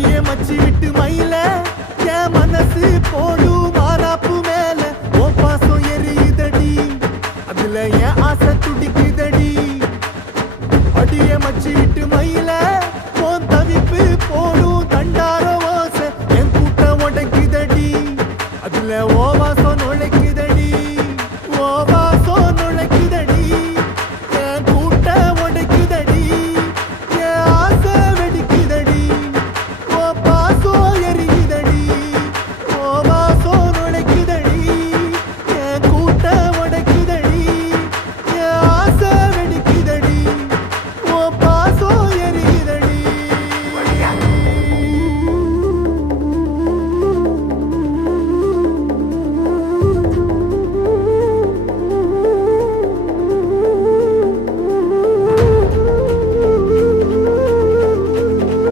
அடியே மச்சி விட்டு மயில என் மனசு போடு மாறாப்பு மேல ஓ பாசம் எரியுதடி அதுல என் ஆசை துடிக்குதடி அடியே மச்சி